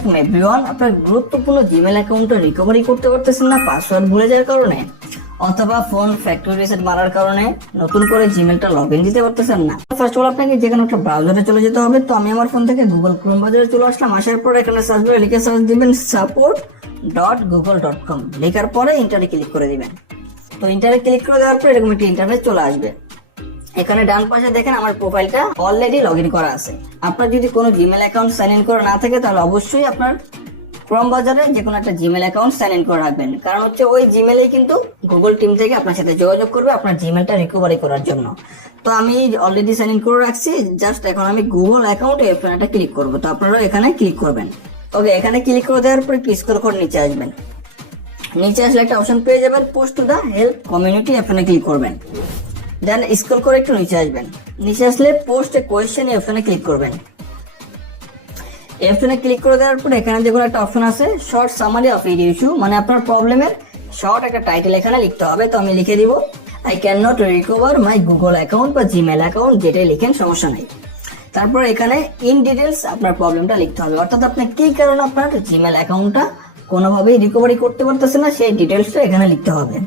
আলাইকুম এভরিওয়ান। আপনার গুরুত্বপূর্ণ জিমেল অ্যাকাউন্টটা রিকভারি করতে পারতেছেন না পাসওয়ার্ড ভুলে যাওয়ার কারণে, অথবা ফোন ফ্যাক্টরি রিসেট মারার কারণে নতুন করে জিমেলটা লগইন দিতে পারতেছেন না। ফার্স্ট অফ অল আপনাকে যেখানে একটা ব্রাউজারে চলে যেতে হবে। তো আমি আমার ফোন থেকে গুগল ক্রোম ব্রাউজারে চলে আসলাম। আসার পর এখানে সার্চ বারে লিখে সার্চ দিবেন support.google.com, লেখার পরে ইন্টারে ক্লিক করে দিবেন। তো ইন্টারে ক্লিক করে দেওয়ার পর এরকম একটি ইন্টারনেট চলে আসবে। এখানে ডান পাশে দেখেন আমার প্রোফাইলটা অলরেডি লগইন করা আছে। আপনার যদি কোনো জিমেল অ্যাকাউন্ট সাইন ইন করা না থাকে তাহলে অবশ্যই আপনার ক্রোম ব্রাউজারে যে কোনো একটা জিমেল অ্যাকাউন্ট সাইন ইন করে রাখবেন, কারণ হচ্ছে ওই জিমেলেই কিন্তু গুগল টিম থেকে আপনার সাথে যোগাযোগ করবে আপনার জিমেলটা রিকভারি করার জন্য। তো আমি অলরেডি সাইন ইন করে রাখছি, জাস্ট এখন আমি গুগল অ্যাকাউন্টে একটা ক্লিক করব। তো আপনারা এখানে ক্লিক করবেন। ওকে, এখানে ক্লিক করে দেওয়ার পর স্ক্রল করে নিচে আসবেন। নিচে আসলে একটা অপশন পেয়ে যাবেন post to the help community, এখানে ক্লিক করবেন। দেন স্ক্রল করে একটু নিচে আসবেন। নিচে আসলে পোস্ট এ কোয়েশ্চেন এই অপশনে ক্লিক করবেন। এই অপশনে ক্লিক করে দেওয়ার পর এখানে যেগুলো একটা অপশন আছে short summary of your issue, মানে আপনার প্রবলেমের শর্ট একটা টাইটেল এখানে লিখতে হবে। তো আমি লিখে দিব I can not recover my Google account বা জিমেল অ্যাকাউন্ট, যেটাই লিখেন সমস্যা নেই। তারপর এখানে ইন ডিটেলস আপনার প্রবলেমটা লিখতে হবে, অর্থাৎ আপনি কি কারণে আপনার জিমেল অ্যাকাউন্টটা কোনোভাবেই রিকভারি করতে পারতেছেন না সেই ডিটেলসটা এখানে লিখতে হবে।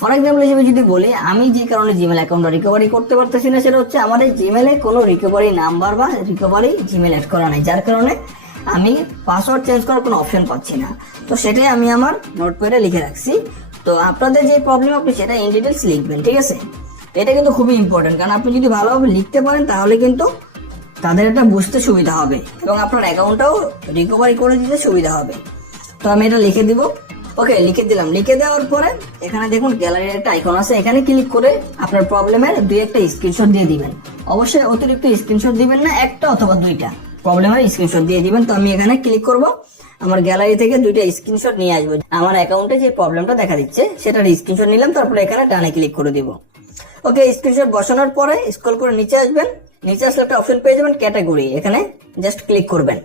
ফর এক্সাম্পল হিসেবে যদি বলি, আমি যে কারণে জিমেল অ্যাকাউন্টটা রিকভারি করতে পারতেছি না সেটা হচ্ছে আমাদের জিমেলে কোনো রিকভারি নাম্বার বা রিকভারি জিমেল অ্যাড করা নাই, যার কারণে আমি পাসওয়ার্ড চেঞ্জ করার কোনো অপশন পাচ্ছি না। তো সেটাই আমি আমার নোটপ্যাডে লিখে রাখছি। তো আপনাদের যে প্রবলেম আপনি সেটা ইন ডিটেলস লিখবেন, ঠিক আছে? এটা কিন্তু খুবই ইম্পর্টেন্ট, কারণ আপনি যদি ভালোভাবে লিখতে পারেন তাহলে কিন্তু তাদের এটা বুঝতে সুবিধা হবে এবং আপনার অ্যাকাউন্টটাও রিকভারি করে দিতে সুবিধা হবে। তো আমি এটা লিখে দিব। ওকে, লিখে দিলাম। লিখে দেওয়ার পরে এখানে দেখুন গ্যালারির একটা আইকন আছে, এখানে ক্লিক করে আপনার প্রবলেমের দুই একটা স্ক্রিনশট দিয়ে দিবেন। অবশ্যই অতিরিক্ত স্ক্রিনশট দিবেন না, একটা অথবা দুইটা প্রবলেমের স্ক্রিনশট দিয়ে দিবেন। তো আমি এখানে ক্লিক করব, আমার গ্যালারি থেকে দুইটা স্ক্রিনশট নিয়ে আসবো। আমার অ্যাকাউন্টে যে প্রবলেমটা দেখা দিচ্ছে সেটার স্ক্রিনশট নিলাম, তারপরে এখানে ডানে ক্লিক করে দিব। ওকে, স্ক্রিনশট বসানোর পরে স্ক্রল করে নিচে আসবেন। নিচে আসলে একটা অপশন পেয়ে যাবেন ক্যাটাগরি, এখানে জাস্ট ক্লিক করবেন।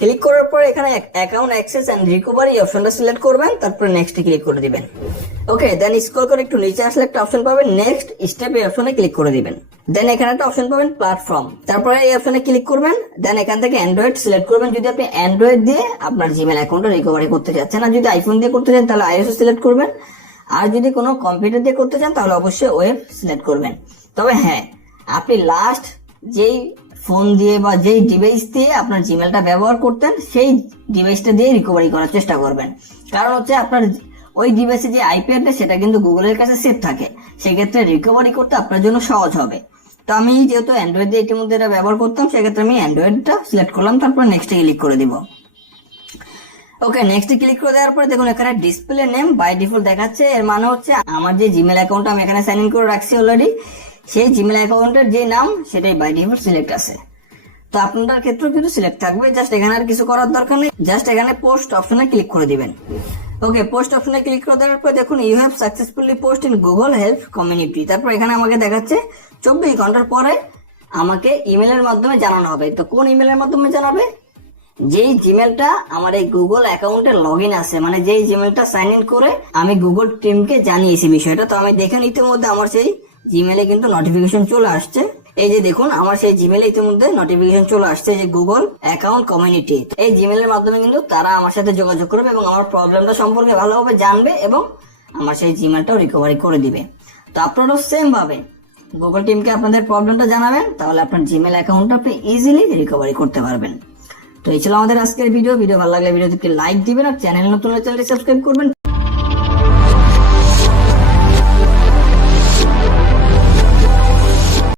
ক্লিক করার পরে এখানে অ্যাকাউন্ট অ্যাক্সেস এন্ড রিকভারি অপশনটা সিলেক্ট করবেন, তারপরে নেক্সট ক্লিক করে দিবেন। ওকে, দেন স্ক্রল করে একটু নিচে আসলে একটা অপশন পাবেন নেক্সট স্টেপ, এই অপশনে ক্লিক করে দিবেন। দেন এখানে একটা অপশন পাবেন প্ল্যাটফর্ম, তারপরে এই অপশনে ক্লিক করবেন। দেন এখান থেকে অ্যান্ড্রয়েড সিলেক্ট করবেন যদি আপনি অ্যান্ড্রয়েড দিয়ে আপনার জিমেল অ্যাকাউন্টটা রিকভারি করতে চাচ্ছেন। আর যদি আইফোন দিয়ে করতে চান তাহলে আইওএস সিলেক্ট করবেন। আর যদি কোনো কম্পিউটার দিয়ে করতে চান তাহলে অবশ্যই ওয়েব সিলেক্ট করবেন। তবে হ্যাঁ, আপনি লাস্ট যেই ফোন দিয়ে বা যেই ডিভাইস দিয়ে আপনার জিমেলটা ব্যবহার করতেন সেই ডিভাইসটা দিয়ে রিকভারি করার চেষ্টা করবেন, কারণ হচ্ছে আপনার ওই ডিভাইসে যে আইপি অ্যাড্রেস সেটা কিন্তু গুগলের কাছে সেভ থাকে, সেক্ষেত্রে রিকভারি করতে আপনার জন্য সহজ হবে। তো আমি যেহেতু অ্যান্ড্রয়েড দিয়ে ইতিমধ্যে এটা ব্যবহার করতাম, সেক্ষেত্রে আমি অ্যান্ড্রয়েডটা সিলেক্ট করলাম, তারপর নেক্সটে ক্লিক করে দিব। ওকে, নেক্সট ক্লিক করে দেওয়ার পরে দেখুন এখানে ডিসপ্লে নেম বাই ডিফল্ট দেখাচ্ছে। এর মানে হচ্ছে আমার যে জিমেল অ্যাকাউন্ট আমি এখানে সাইন ইন করে রাখছি অলরেডি, সেই জিমেল অ্যাকাউন্টের যে নাম সেটাই বাই ডিফল্ট সিলেক্ট আছে। তো আপনার ক্ষেত্রেও কিন্তু সিলেক্ট থাকবে। জাস্ট এখানে আর কিছু করার দরকার নেই, জাস্ট এখানে পোস্ট অপশনে ক্লিক করে দিবেন। ওকে, পোস্ট অপশনে ক্লিক করে দেওয়ার পর দেখুন you have successfully post in Google help community. তারপর এখানে আমাকে দেখাচ্ছে 24 ঘন্টার পরে আমাকে ইমেলের মাধ্যমে জানানো হবে। তো কোন ইমেলের মাধ্যমে জানাবে? যেই জিমেলটা আমার এই গুগল অ্যাকাউন্টে লগ ইন আছে, মানে যেই জিমেলটা সাইন ইন করে আমি গুগল টিমকে জানিয়েছি বিষয়টা। তো আমি দেখেন ইতিমধ্যে আমার সেই জিমেলে কিন্তু নোটিফিকেশন চলে আসছে। এই যে দেখুন আমার সেই জিমেলে ইতিমধ্যে নোটিফিকেশন চলে আসছে যে গুগল অ্যাকাউন্ট কমিউনিটি। এই জিমেলের মাধ্যমে কিন্তু তারা আমার সাথে যোগাযোগ করবে এবং আমার প্রবলেমটা সম্পর্কে ভালোভাবে জানবে এবং আমার সেই জিমেলটাও রিকভারি করে দিবে। তো আপনারাও সেম ভাবে গুগল টিমকে আপনাদের প্রবলেমটা জানাবেন, তাহলে আপনার জিমেল অ্যাকাউন্টটা আপনি ইজিলি রিকভারি করতে পারবেন। তো এই ছিল আমাদের আজকের ভিডিও। ভালো লাগলে ভিডিওটিকে লাইক দিবেন আর চ্যানেল নতুন হলে চ্যানেলটি সাবস্ক্রাইব করবেন।